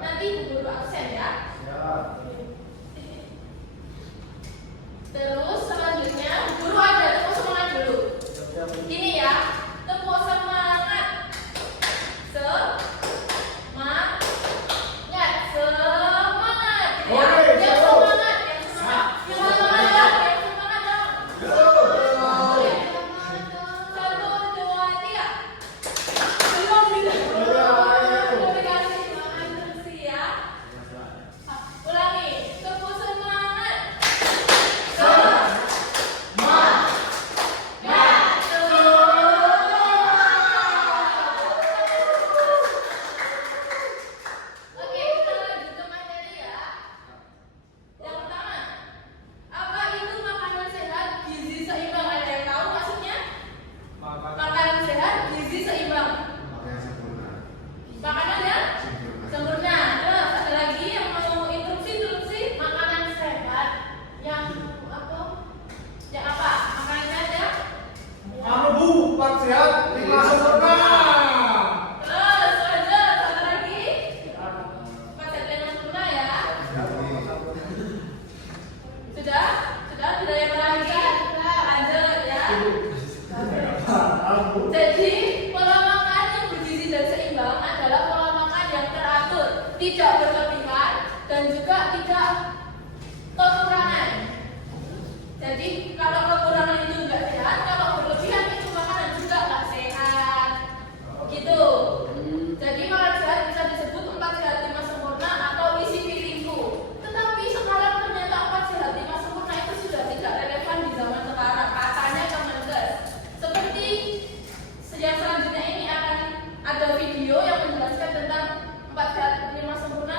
Nanti Bu Guru absen ya. Terus selanjutnya guru ada tepuk semangat dulu. Ini ya, tepuk semangat. Semangat. Semangat. Yang semangat, yang semangat. Yang semangat, yang semangat dong. Satu, dua, tiga. Belum dikasih instruksi ya. Ulangi, tepuk semangat. Oke, kita lanjut ke materi ya. Yang pertama, apa itu makanan sehat, gizi seimbang? Ada yang tahu maksudnya? Makanan sehat, gizi seimbang. Makanan yang sempurna. Terus ada lagi yang mau instruksi makanan sehat yang apa? Yang apa? Makanan sehat yang terus lanjut, satu lagi. Empat sehat yang sempurna ya. Sudah yang lagi. Lanjut ya. Jadi pola makan yang bergizi dan seimbang adalah pola makan yang teratur, tidak berlebihan dan juga tidak kekurangan. Jadi kalau kekurangan itu nggak sehat, kalau berlebihan itu makanan juga nggak sehat. Gitu. Jadi makanan sehat bisa disebut 4 sehat 5 sempurna atau isi piringku. Tetapi sekarang ternyata 4 sehat 5 sempurna itu sudah tidak relevan di zaman sekarang. Katanya Kemenkes. Seperti yang selanjutnya ini akan ada video yang menjelaskan tentang 4 sehat 5 sempurna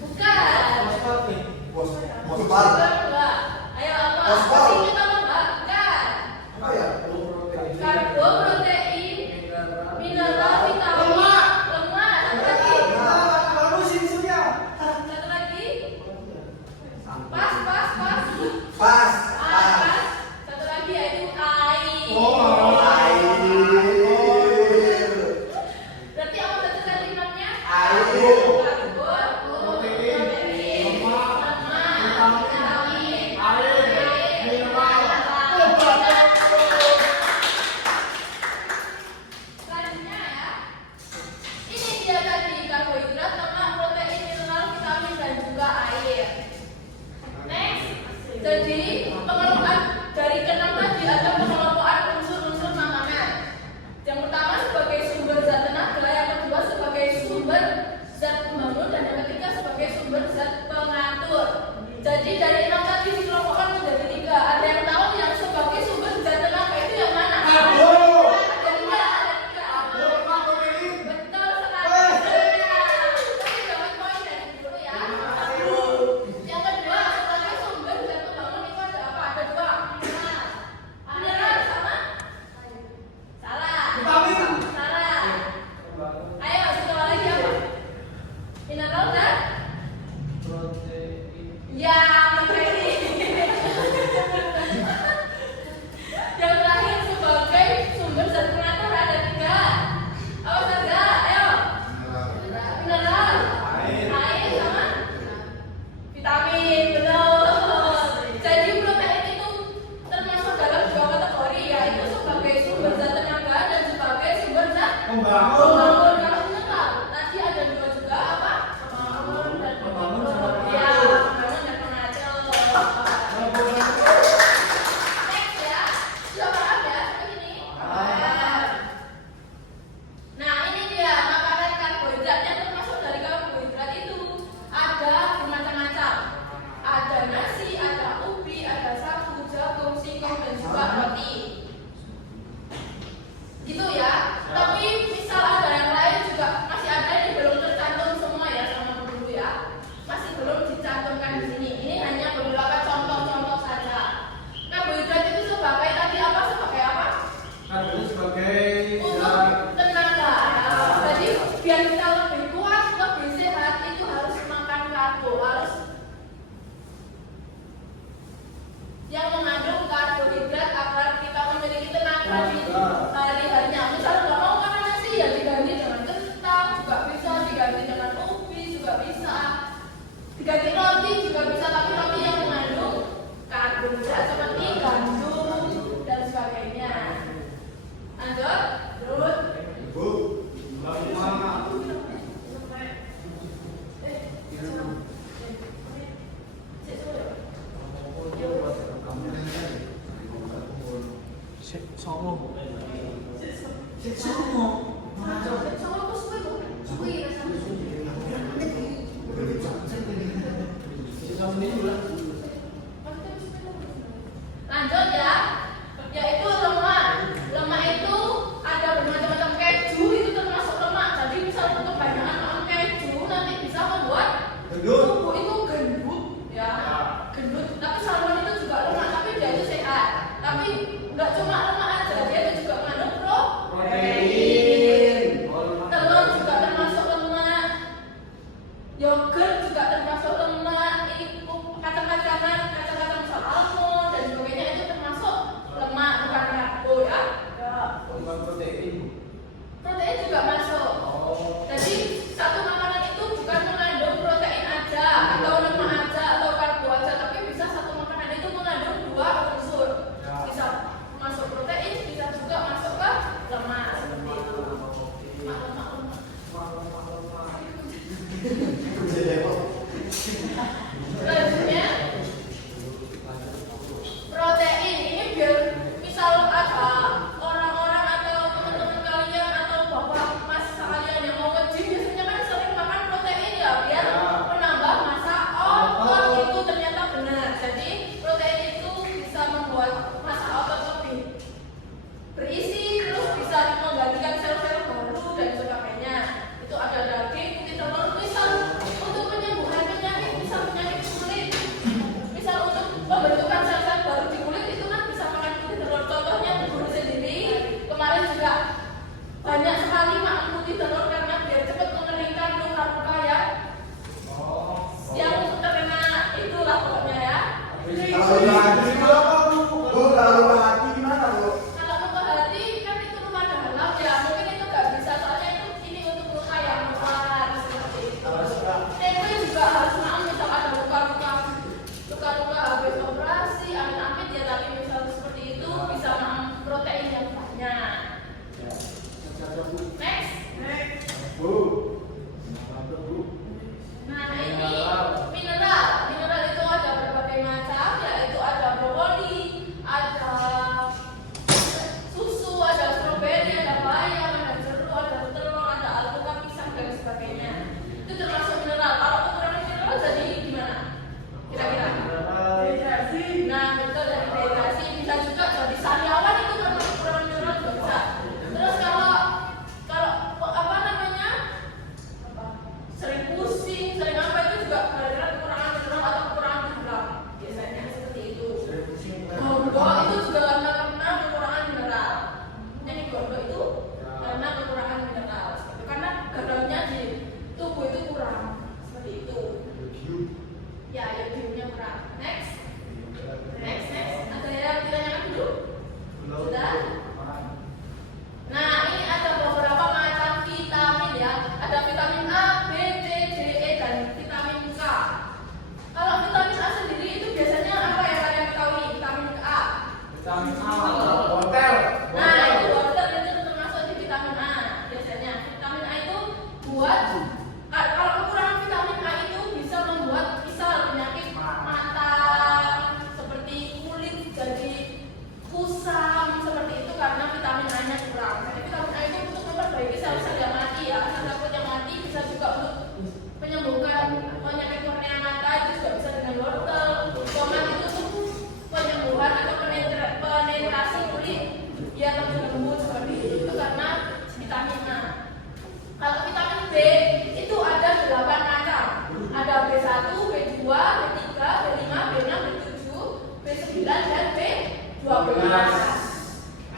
Bukan. Fosfat. Enggak. Ayo apa? Fosfor. Kasih kita enggak? Bukan. Apa ya? Karbo, protein, mineral, vitamin, Lemak. lemak. Satu lagi. Lalu sini-sini. Satu lagi. Pas, pas, pas. Pas. Pas. Satu lagi yaitu air. Oh, Air. Berarti apa satu kalimatnya? Air. Karbo, Protein, lemak, vitamin, air, mineral. Selanjutnya ya. Ini dia tadi karbohidrat, lemak, protein, mineral, vitamin dan juga air. Next. Jadi pengelompokan dari keenam tadi ada pengelompokan unsur-unsur makanan. Yang pertama sebagai sumber zat tenaga, yang kedua sebagai sumber zat pembangun dan yang ketiga sebagai sumber zat pengatur. Jadi dari enam tadi dikelompokkan menjadi tiga. Ada yang tahu yang sebagai sumber zat tenaga itu yang mana? Karbo. Ada tiga, ada tiga. Lemak, protein. Betul sekali. Tapi dapat poin dari dulu ya. Yang kedua sebagai sumber zat pembangun itu ada apa? Ada dua. Mineral sama? Salah. Vitamin. Salah. Ayo sekolah lagi apa? Mineral dan? Ya, materi. Yang terakhir sebagai sumber zat pengatur ada tiga. Apa saja? Ayo. Mineral. Air sama? Vitamin, betul. Jadi protein itu termasuk dalam dua kategori, yaitu sebagai sumber zat tenaga dan sebagai sumber zat Pembangun. pembangun. Kalau mineral tadi ada dua juga apa? Pembangun dan Pembangun sama pembangun. Ya, pembangun dan pengatur. Next ya, sudah paham ya sampai sini? Nah ini dia makanan karbohidrat yang termasuk dari karbohidrat itu ada bermacam-macam. Ada nasi, ada ubi, ada sagu, jagung, singkong dan juga roti. Gitu ya. Tapi misal ada yang lain juga masih ada yang belum tercantum semua ya sama dulu ya. Masih belum dicantumkan di sini. Ini hanya beberapa contoh-contoh saja. Karbohidrat itu sebagai tadi apa? Sebagai apa? Karbo sebagai Untuk tenaga. Jadi biar kita lebih kuat, lebih sehat itu harus makan karbo, harus yang mengandung karbohidrat agar kita memiliki tenaga di hari-harinya. Misal nggak mau makan nasi ya diganti dengan kentang, juga bisa diganti dengan ubi, juga bisa diganti roti, juga bisa tapi roti yang mengandung karbohidrat seperti gandum dan sebagainya. Lanjut, terus. Bu. Lanjut ya, yaitu lemak. Lemak itu ada bermacam-macam. Keju itu termasuk lemak. Jadi misal kebanyakan makan keju nanti bisa membuat tubuh itu gendut, ya, gendut. Tapi salmon itu juga lemak, tapi dia itu sehat. Tapi nggak cuma lemak aja, dia itu juga mengandung protein.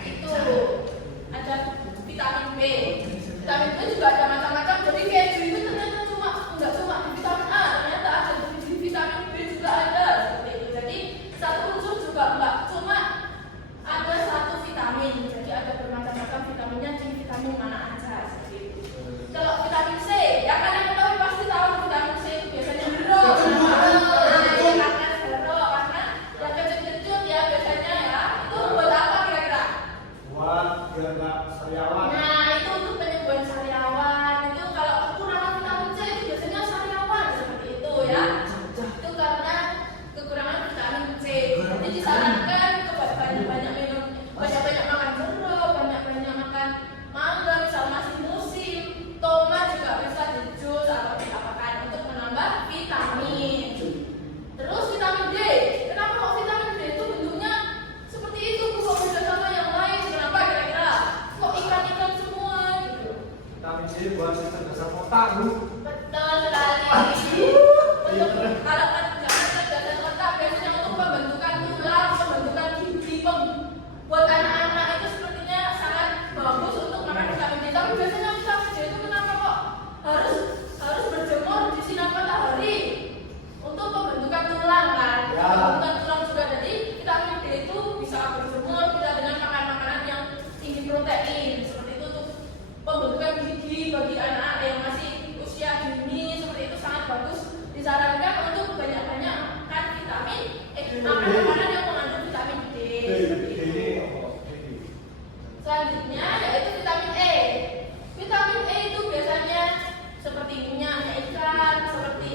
Itu ada vitamin B. Vitamin B juga ada macam-macam. Jadi keju itu ternyata nggak cuma di vitamin A, ternyata ada di vitamin B juga ada seperti itu. Jadi satu unsur juga nggak cuma ada satu vitamin. Jadi ada bermacam-macam vitaminnya di vitamin mana aja seperti itu. Kalau vitamin C, ya kan yang tahu pasti tahu vitamin C itu biasanya jeruk. Karena yang kecil-kecil ya biasanya ya itu buat apa kira-kira? Buat biar nggak sariawan. Nah, itu untuk penyembuhan sariawan. Itu kalau kekurangan vitamin C itu biasanya sariawan seperti itu ya. Itu karena kekurangan vitamin C. Jadi disarankan banyak-banyak minum, banyak-banyak makan jeruk, banyak-banyak makan mangga misal masih musim. Tomat juga bisa di jus atau diapakan untuk menambah vitamin. Terus vitamin D. Kenapa kok vitamin D itu bentuknya seperti itu? Kok beda sama yang lain? Kenapa kira-kira? Kok ikan-ikan semua gitu? Vitamin C buat kecerdasan otak, Bu. Betul sekali. Untuk kalau kecerdasan otak biasanya untuk pembentukan tulang, pembentukan gigi, buat anak-anak itu sepertinya sangat bagus untuk makan vitamin D. Tapi biasanya vitamin D itu kenapa kok harus berjemur di sinar matahari untuk pembentukan tulang kan? Ya. Pembentukan tulang juga. Jadi vitamin D itu bisa berjemur bisa dengan makan makanan yang tinggi protein seperti itu untuk pembentukan gigi bagi anak-anak yang masih usia dini seperti itu sangat bagus. Disarankan untuk banyak-banyak makan vitamin makan makanan yang mengandung vitamin D. Seperti itu. Selanjutnya yaitu vitamin E. Vitamin E itu biasanya seperti minyaknya ikan, seperti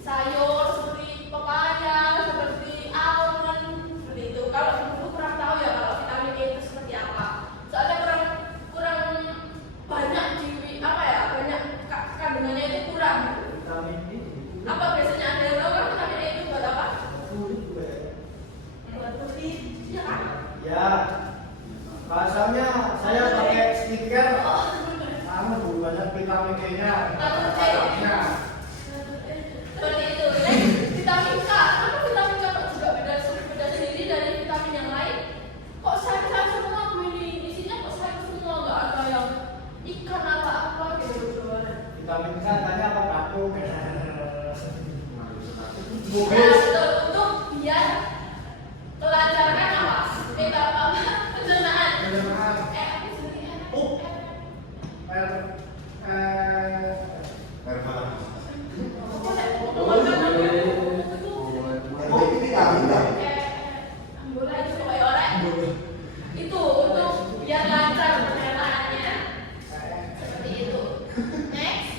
sayur, seperti pepaya, seperti almond, seperti itu. Kalau dulu kurang tahu ya kalau vitamin E itu seperti apa. Soalnya kurang banyak banyak kandungannya itu kurang. Vitamin E. Apa biasanya ada yang tahu kan vitamin E itu buat apa? Kulit, Bu. Buat kulit, ya kan? Ya. Bahasanya saya pakai skincare. Kamu Bu, banyak vitamin E-nya. Vitamin E. Seperti itu. Next, vitamin K. Kenapa vitamin K kok juga beda sendiri dari vitamin yang lain? Kok sayur semua Bu ini? Isinya kok sayur semua, nggak ada yang ikan atau apa gitu. Vitamin K tanya apa kapuk? Nah, betul. Untuk biar melancarkan apa? Pencernaan. Pencernaan. Apa sebenarnya? Oh. Ini vitamin dah. Itu untuk biar lancar pencernaannya seperti itu. Next.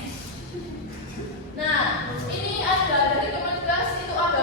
Nah, ini ada dari Kemenkes itu ada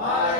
Waalaikumsalam.